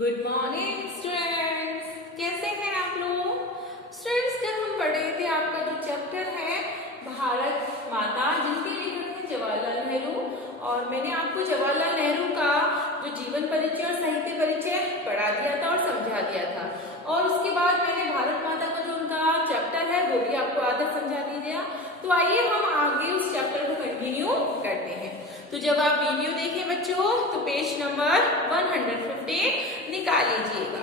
Good morning students, कैसे हैं आप लोग। स्टूडेंट्स, कल हम पढ़ रहे थे आपका जो चैप्टर है भारत माता, जिनके लेखक हैं जवाहरलाल नेहरू। और मैंने आपको जवाहरलाल नेहरू का जो जीवन परिचय और साहित्य परिचय पढ़ा दिया था और समझा दिया था। और उसके बाद मैंने भारत माता का जो उनका चैप्टर है वो भी आपको आधा समझा दिया। तो आइए हम आगे उस चैप्टर को कंटिन्यू करते हैं। तो जब आप वीडियो देखें बच्चों तो पेज नंबर 115 निकाल लीजिएगा।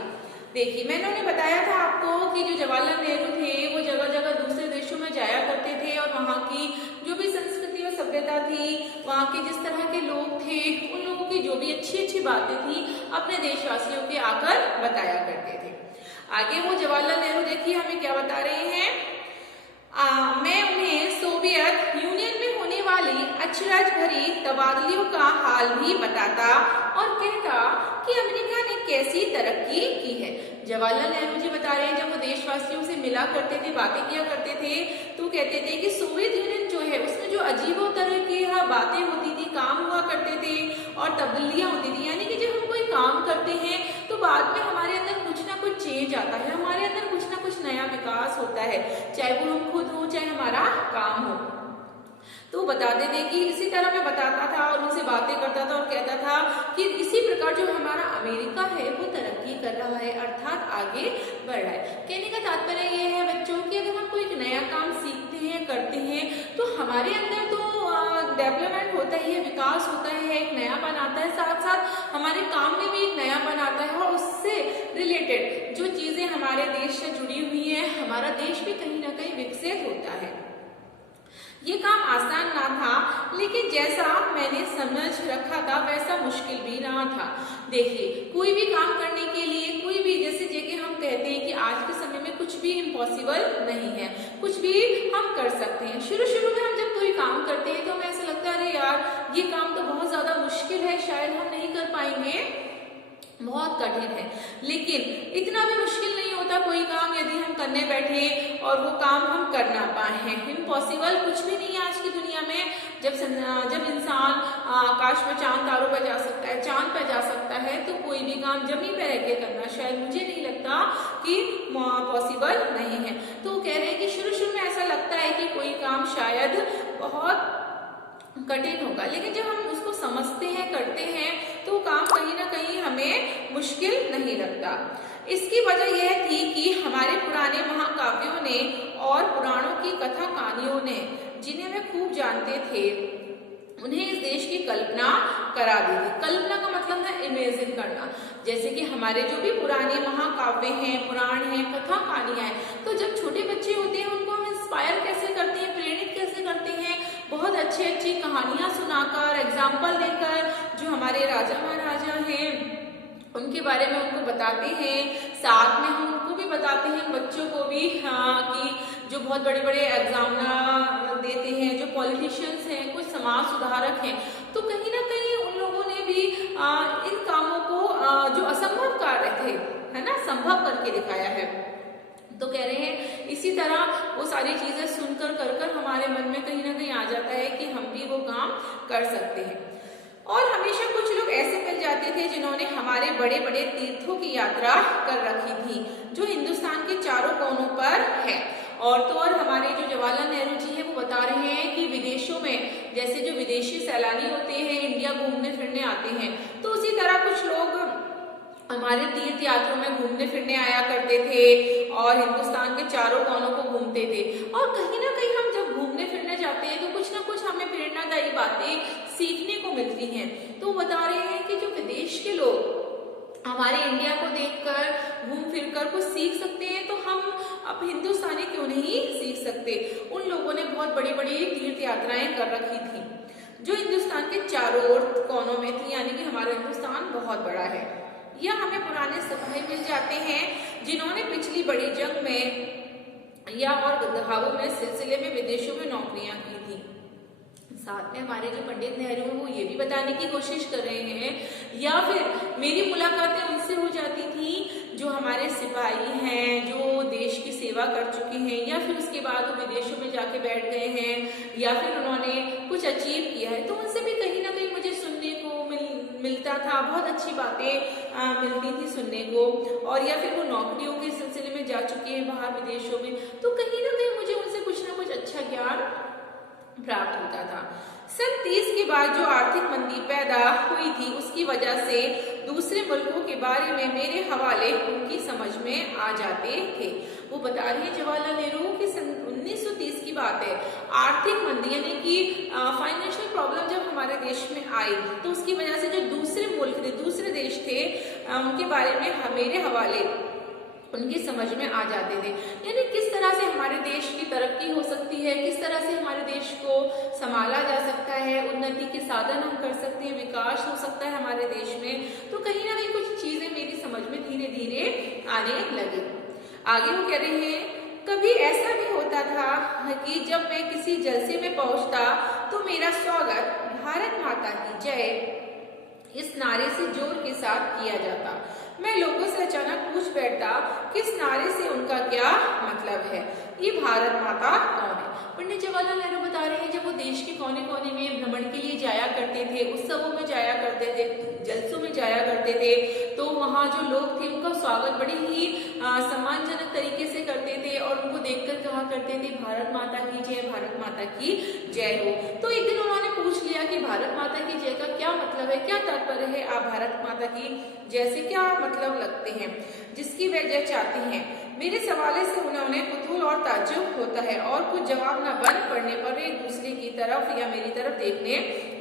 देखिए, मैंने उन्हें बताया था आपको कि जो जवाहरलाल नेहरू थे वो जगह जगह दूसरे देशों में जाया करते थे और वहाँ की जो भी संस्कृति और सभ्यता थी, वहाँ के जिस तरह के लोग थे, उन लोगों की जो भी अच्छी अच्छी बातें थी अपने देशवासियों के आकर बताया करते थे। आगे वो जवाहरलाल नेहरू देखिए हमें क्या बता रहे हैं। मैं उन्हें सोवियत यूनियन में होने वाली अचरज भरी तबादलियों का हाल भी बताता और कहता कि अमेरिका ने कैसी तरक्की की है। जवाहरलाल नेहरू जी बता रहे हैं, जब वो देशवासियों से मिला करते थे, बातें किया करते थे, तो कहते थे कि सोवियत यूनियन जो है उसमें जो अजीबो तरह की बातें होती थी, काम हुआ करते थे और तब्दीलियां होती थी। यानी कि जब हम कोई काम करते हैं तो बाद में हमारे अंदर कुछ ना कुछ चेंज आता है, हमारे अंदर कुछ ना कुछ नया विकास होता है, चाहे वो हम खुद हो चाहे हमारा काम हो। तो बताते थे कि इसी तरह मैं बताता था और उनसे बातें करता था और कहता था कि इसी प्रकार जो हमारा अमेरिका है वो तरक्की कर रहा है, अर्थात आगे बढ़ रहा है। कहने का तात्पर्य ये है बच्चों कि अगर हम कोई नया काम सीखते हैं, करते हैं, तो हमारे अंदर तो डेवलपमेंट होता ही है, विकास होता है, एक नयापन आता है, साथ साथ हमारे काम में भी एक नयापन आता है और उससे रिलेटेड जो चीजें हमारे देश से जुड़ी हुई हैं, हमारा देश भी कहीं ना कहीं विकसित होता है। ये काम आसान ना था, लेकिन जैसा मैंने समझ रखा था वैसा मुश्किल भी ना था। देखिए, कोई भी काम करने के लिए कोई भी, जैसे हम कहते हैं कि आज के समय में कुछ भी इम्पॉसिबल नहीं है, कुछ भी हम कर सकते हैं। शुरू में हम जब कोई काम करते हैं तो हमें ऐसा लगता है अरे यार ये काम तो बहुत ज्यादा मुश्किल है, शायद हम नहीं कर पाएंगे, बहुत कठिन है। लेकिन इतना भी मुश्किल नहीं होता कोई काम यदि हम करने बैठे और वो काम हम कर ना पाए हैं। इम्पॉसिबल कुछ भी नहीं है आज की दुनिया में। जब इंसान आकाश में चांद तारों पर जा सकता है, चांद पर जा सकता है, तो कोई भी काम जमीन पर रह के करना शायद मुझे नहीं लगता कि पॉसिबल नहीं है। तो कह रहे हैं कि शुरू में ऐसा लगता है कि कोई काम शायद बहुत कठिन होगा, लेकिन जब हम उसको समझते हैं, करते हैं, तो काम कहीं ना कहीं हमें मुश्किल नहीं लगता। इसकी वजह यह थी कि हमारे पुराने महाकाव्यों ने और पुराणों की कथा कहानियों ने, जिन्हें वे खूब जानते थे, उन्हें इस देश की कल्पना करा दी थी। कल्पना का मतलब है इमेजिन करना। जैसे कि हमारे जो भी पुराने महाकाव्य हैं, पुराण हैं, कथा कहानियां हैं, तो जब छोटे बच्चे होते हैं उनको हम इंस्पायर कैसे करते हैं, प्रेरित कैसे करते हैं, बहुत अच्छी कहानियां सुनाकर, एग्जाम्पल देकर, जो हमारे राजा महाराजा हैं उनके बारे में उनको बताते हैं। साथ में हम उनको भी बताते हैं, बच्चों को भी, कि जो बहुत बड़े एग्जाम देते हैं, जो पॉलिटिशियंस हैं, कुछ समाज सुधारक हैं, तो कहीं ना कहीं उन लोगों ने भी इन कामों को जो असंभव कार्य थे, है ना, संभव करके दिखाया है। तो कह रहे हैं इसी तरह वो सारी चीजें सुनकर कर हमारे मन में कहीं ना कहीं आ जाता है कि हम भी वो काम कर सकते हैं। और हमेशा कुछ लोग ऐसे मिल जाते थे जिन्होंने हमारे बड़े बड़े तीर्थों की यात्रा कर रखी थी, जो हिंदुस्तान के चारों कोनों पर है। और तो और हमारे जो जवाहरलाल नेहरू जी है वो बता रहे हैं कि विदेशों में जैसे जो विदेशी सैलानी होते हैं, इंडिया घूमने फिरने आते हैं, तो उसी तरह कुछ लोग हमारे तीर्थ यात्रों में घूमने फिरने आया करते थे और हिंदुस्तान के चारों कोनों को घूमते थे। और कहीं ना कहीं हम जब घूमने फिरने जाते हैं तो कुछ ना कुछ हमें प्रेरणादायी बातें सीखने को मिलती हैं। तो बता रहे हैं कि जो विदेश के लोग हमारे इंडिया को देखकर, घूम फिर कर कुछ सीख सकते हैं, तो हम अब हिंदुस्तानी क्यों नहीं सीख सकते। उन लोगों ने बहुत बड़ी तीर्थ यात्राएं कर रखी थी जो हिंदुस्तान के चारों ओर कोनों में थी, यानी कि हमारा हिंदुस्तान बहुत बड़ा है। या हमें पुराने सिपाही मिल जाते हैं जिन्होंने पिछली बड़ी जंग में या और घावों में सिलसिले में विदेशों में नौकरियां की थी। साथ में हमारे जो पंडित नेहरू हैं वो ये भी बताने की कोशिश कर रहे हैं, या फिर मेरी मुलाकातें उनसे हो जाती थी जो हमारे सिपाही हैं, जो देश की सेवा कर चुके हैं, या फिर उसके बाद वो विदेशों में जाके बैठ गए हैं, या फिर उन्होंने कुछ अचीव किया है, तो उनसे भी कहीं ना कहीं मुझे सुनने को मिलता था, बहुत अच्छी बातें मिलती थी सुनने को, और या फिर वो नौकरियों के सिलसिले में जा चुके हैं बाहर विदेशों में, तो कहीं ना कहीं मुझे उनसे कुछ ना कुछ अच्छा ज्ञान प्राप्त होता था। सन 30 के बाद जो आर्थिक मंदी पैदा हुई थी उसकी वजह से दूसरे मुल्कों के बारे में मेरे हवाले उनकी समझ में आ जाते थे। वो बता रही है जवाहरलाल नेहरू कि सन 1930 की बात है, आर्थिक मंदी यानी कि फाइनेंशियल प्रॉब्लम जब हमारे देश में आई तो उसकी वजह से जो दूसरे मुल्क थे, दूसरे देश थे, उनके बारे में मेरे हवाले उनकी समझ में आ जाते थे। यानी किस तरह से हमारे देश की तरक्की हो सकती है, किस तरह से हमारे देश को संभाला जा सकता है, उन्नति के साधन हम कर सकते हैं, विकास हो सकता है हमारे देश में, तो कहीं ना कहीं कुछ चीजें मेरी समझ में धीरे धीरे आने लगी। आगे वो कह रहे हैं, कभी ऐसा भी होता था कि जब मैं किसी जलसे में पहुंचता तो मेरा स्वागत भारत माता की जय इस नारे से जोर के साथ किया जाता। मैं लोगों से अचानक पूछ बैठता कि इस नारे से उनका क्या मतलब है, ये भारत माता कौन है। पंडित जवाहरलाल नेहरू बता रहे हैं जब वो देश के कोने कोने में भ्रमण के लिए जाया करते थे, उत्सवों में जाया करते थे, जलसों में जाया करते थे, तो वहाँ जो लोग थे उनका स्वागत बड़ी ही सम्मानजनक तरीके से करते थे और उनको देखकर कहा करते थे भारत माता की जय, भारत माता की जय हो। तो एक दिन उन्होंने पूछ लिया कि भारत माता की जय का क्या मतलब है, क्या तात्पर्य है, आप भारत माता की जय से क्या मतलब लगते हैं, जिसकी वे जय चाहती हैं। मेरे सवाल से उन्होंने कुतूहल और ताज्जुब होता है और कुछ जवाब न बन पड़ने पर एक दूसरे की तरफ या मेरी तरफ देखने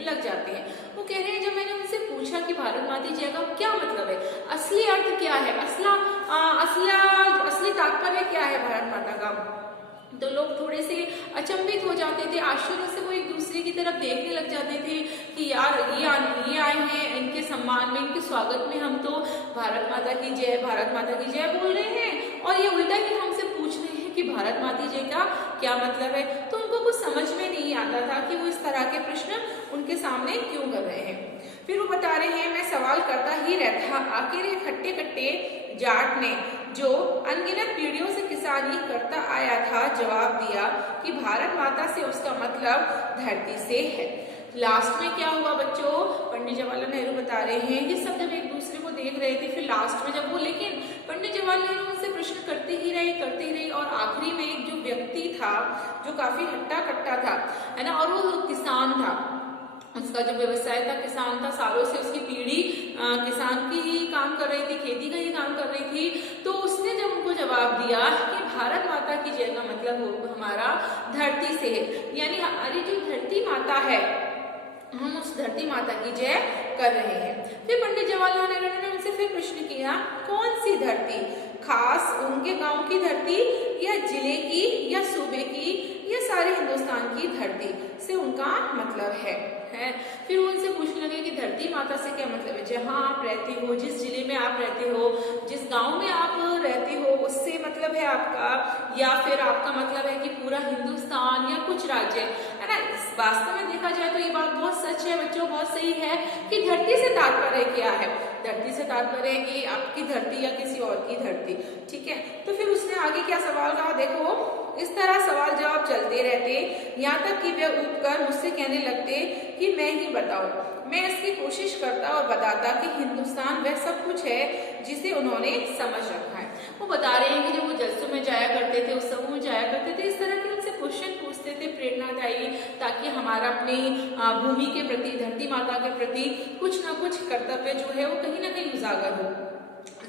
लग जाते हैं। वो कह रहे हैं जब मैंने उनसे पूछा कि भारत माता जय का क्या मतलब है, असली अर्थ क्या है, असली तात्पर्य क्या है भारत माता का, तो लोग थोड़े से अचंभित हो जाते थे, आश्चर्य से वो एक दूसरे की तरफ देखने लग जाते थे कि यार ये आए हैं, इनके सम्मान में, इनके स्वागत में हम तो भारत माता की जय, भारत माता की जय बोल रहे हैं, और ये उल्टा ही हमसे पूछ रहे हैं कि भारत माता जय का क्या मतलब है। तो उनको कुछ समझ में नहीं आता था कि वो इस तरह के प्रश्न उनके सामने क्यों कर रहे हैं। फिर वो बता रहे हैं, मैं सवाल करता ही रहता, आखिर ये खट्टे खट्टे जाट ने जो अनगिनत पीढ़ियों से किसानी करता आया था जवाब दिया कि भारत माता से उसका मतलब धरती से है। लास्ट में क्या हुआ बच्चों, पंडित जवाहरलाल नेहरू बता रहे हैं कि सब जब एक दूसरे को देख रहे थे, फिर लास्ट में जब वो, लेकिन पंडित जवाहरलाल नेहरू उनसे प्रश्न करते ही रहे और आखिरी में एक जो व्यक्ति था जो काफी हट्टा कट्टा था, है ना, और वो किसान था, उसका जो व्यवसाय था किसान था, सालों से उसकी पीढ़ी किसान की ही काम कर रही थी, खेती का ही काम कर रही थी, तो उसने जब उनको जवाब दिया कि भारत माता की जय का मतलब हमारा धरती से है, यानी हमारी जो धरती माता है हम उस धरती माता की जय कर रहे हैं। फिर पंडित जवाहरलाल नेहरू ने उनसे फिर प्रश्न किया, कौन सी धरती, खास उनके गांव की धरती या जिले की या सूबे की या सारे हिंदुस्तान की धरती से उनका मतलब है। फिर वो उनसे पूछने लगे कि धरती माता से क्या मतलब है, जहाँ आप रहते हो, जिस जिले में आप रहते हो, जिस गांव में आप रहते हो, उससे मतलब है आपका, या फिर आपका मतलब है कि पूरा हिंदुस्तान या कुछ राज्य, है ना। वास्तव में देखा जाए तो ये बात बहुत सच है बच्चों, बहुत सही है कि धरती से तात्पर्य क्या है, धरती से तात्पर्य है कि आपकी धरती या किसी और की धरती, ठीक है। तो फिर उसने आगे क्या सवाल कहा, देखो इस तरह सवाल जवाब चलते रहते, यहाँ तक कि वे उठकर मुझसे कहने लगते कि मैं ही बताऊं। मैं इसकी कोशिश करता और बताता कि हिंदुस्तान वह सब कुछ है जिसे उन्होंने समझ रखा है। वो बता रहे हैं कि जब वो जलसों में जाया करते थे, उत्सवों में जाया करते थे, इस तरह के उनसे क्वेश्चन पूछते थे प्रेरणादायी, ताकि हमारा अपनी भूमि के प्रति, धरती माता के प्रति कुछ ना कुछ कर्तव्य जो है वो कहीं ना कहीं उजागर हो,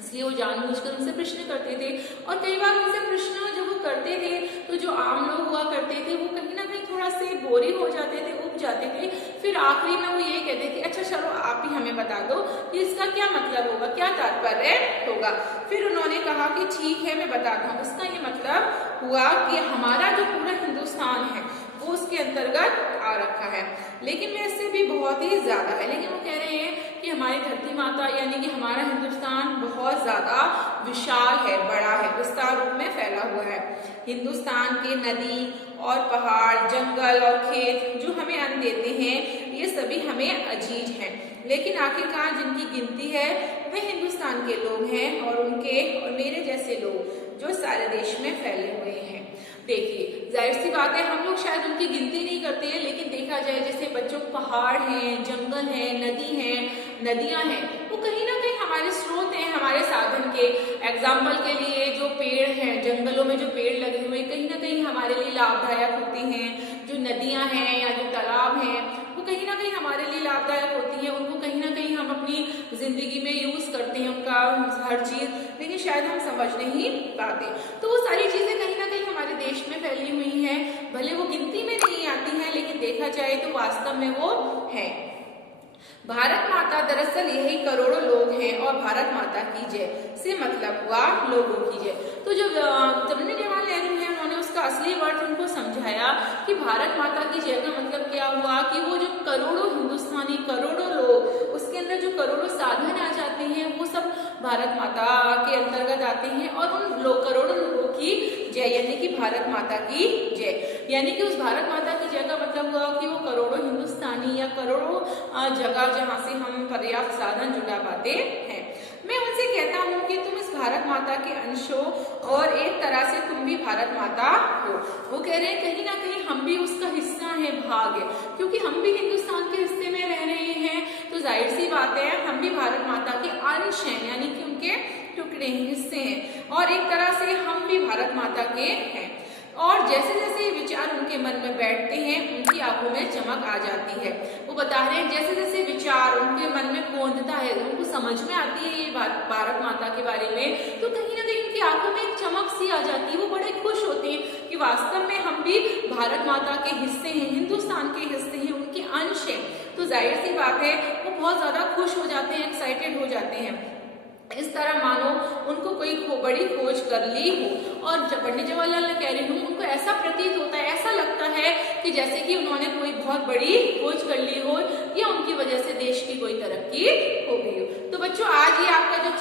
इसलिए वो जानबूझकर उनसे प्रश्न करते थे। और कई बार उनसे प्रश्न जब वो करते थे तो जो आम लोग हुआ करते थे वो कहीं ना कहीं थोड़ा से बोरी हो जाते थे, उब जाते थे। फिर आखिरी में वो ये कहते थे, अच्छा चलो आप ही हमें बता दो कि इसका क्या मतलब होगा, क्या तात्पर्य होगा। फिर उन्होंने कहा कि ठीक है मैं बताता हूँ, इसका ये मतलब हुआ कि हमारा जो पूरा हिंदुस्तान है वो उसके अंतर्गत आ रखा है, लेकिन मैं इससे भी बहुत ही ज्यादा है। लेकिन वो कह रहे हैं कि हमारी धरती माता यानी कि हमारा हिंदुस्तान बहुत ज्यादा विशाल है, बड़ा है, विस्तार रूप में फैला हुआ है। हिंदुस्तान के नदी और पहाड़, जंगल और खेत जो हमें अन्न देते हैं, ये सभी हमें अजीज हैं, लेकिन आखिरकार जिनकी गिनती है वे हिंदुस्तान के लोग हैं और उनके और मेरे जैसे लोग जो सारे देश में फैले हुए हैं। देखिए जाहिर सी बात है हम लोग शायद उनकी गिनती नहीं करते हैं, लेकिन देखा जाए जैसे बच्चों पहाड़ हैं, जंगल हैं, नदी हैं, नदियां हैं, वो कहीं ना कहीं हमारे स्रोत हैं, हमारे साधन के। एग्जाम्पल के लिए जो पेड़ हैं, जंगलों में जो पेड़ लगे हुए कहीं ना कहीं हमारे लिए लाभदायक होते हैं। जो नदियां हैं या जो तालाब हैं वो कहीं ना कहीं हमारे लिए लाभदायक होती हैं। उनको कहीं ना कहीं हम अपनी जिंदगी में यूज करते हैं, उनका हर चीज, लेकिन शायद हम समझ नहीं पाते। तो वो सारी चीजें कहीं ना कहीं हमारे देश में फैली हुई हैं, भले वो गिनती में नहीं आती हैं, लेकिन देखा जाए तो वास्तव में वो है। भारत माता दरअसल यही करोड़ों लोग हैं, और भारत माता की जय से मतलब हुआ लोगों की जय। तो जो जवाहरलाल नेहरू है, उन्होंने उसका असली अर्थ उनको समझाया कि भारत माता की जय का मतलब क्या हुआ कि वो जो करोड़ों हिंदुस्तानी, करोड़ों लोग, उसके अंदर जो करोड़ों साधन आ जाते हैं वो सब भारत माता के अंतर्गत आते हैं, और उन करोड़ों लोगों की जय यानी कि भारत माता की जय, यानी कि उस भारत माता की जय का मतलब हुआ कि वो करोड़ों हिंदुस्तानी या करोड़ों जगह जहाँ से हम पर्याप्त साधन जुटा पाते हैं। मैं उनसे कहता हूँ कि तुम इस भारत माता के अंश हो, और एक तरह से तुम भी भारत माता हो। वो कह रहे हैं कहीं ना कहीं हम भी उसका हिस्सा है, भाग है, क्योंकि हम भी हिंदुस्तान के हिस्से में रह रहे हैं, तो जाहिर सी बात है हम भी भारत माता के अंश हैं, यानी कि उनके टुकड़े हिस्से हैं, और एक तरह से हम भी भारत माता के हैं। और जैसे जैसे विचार उनके मन में बैठते हैं, उनकी आंखों में चमक आ जाती है। वो बता रहे हैं जैसे जैसे विचार उनके मन में पौंधता है, उनको समझ में आती है ये भारत माता के बारे में, तो कहीं ना कहीं उनकी आंखों में एक चमक सी आ जाती है। वो बड़े खुश होते हैं कि वास्तव में हम भी भारत माता के हिस्से हैं, हिंदुस्तान के हिस्से हैं, उनके अंश हैं। तो जाहिर सी बात है वो बहुत ज्यादा खुश हो जाते हैं, एक्साइटेड हो जाते हैं, इस तरह मानो उनको कोई बड़ी खोज कर ली हो। और पंडित जवाहरलाल नेहरू उनको ऐसा प्रतीत होता है, ऐसा लगता है कि जैसे कि उन्होंने कोई बहुत बड़ी खोज कर ली हो, या उनकी वजह से देश की कोई तरक्की हो गई हो। तो बच्चों आज ये आपका जो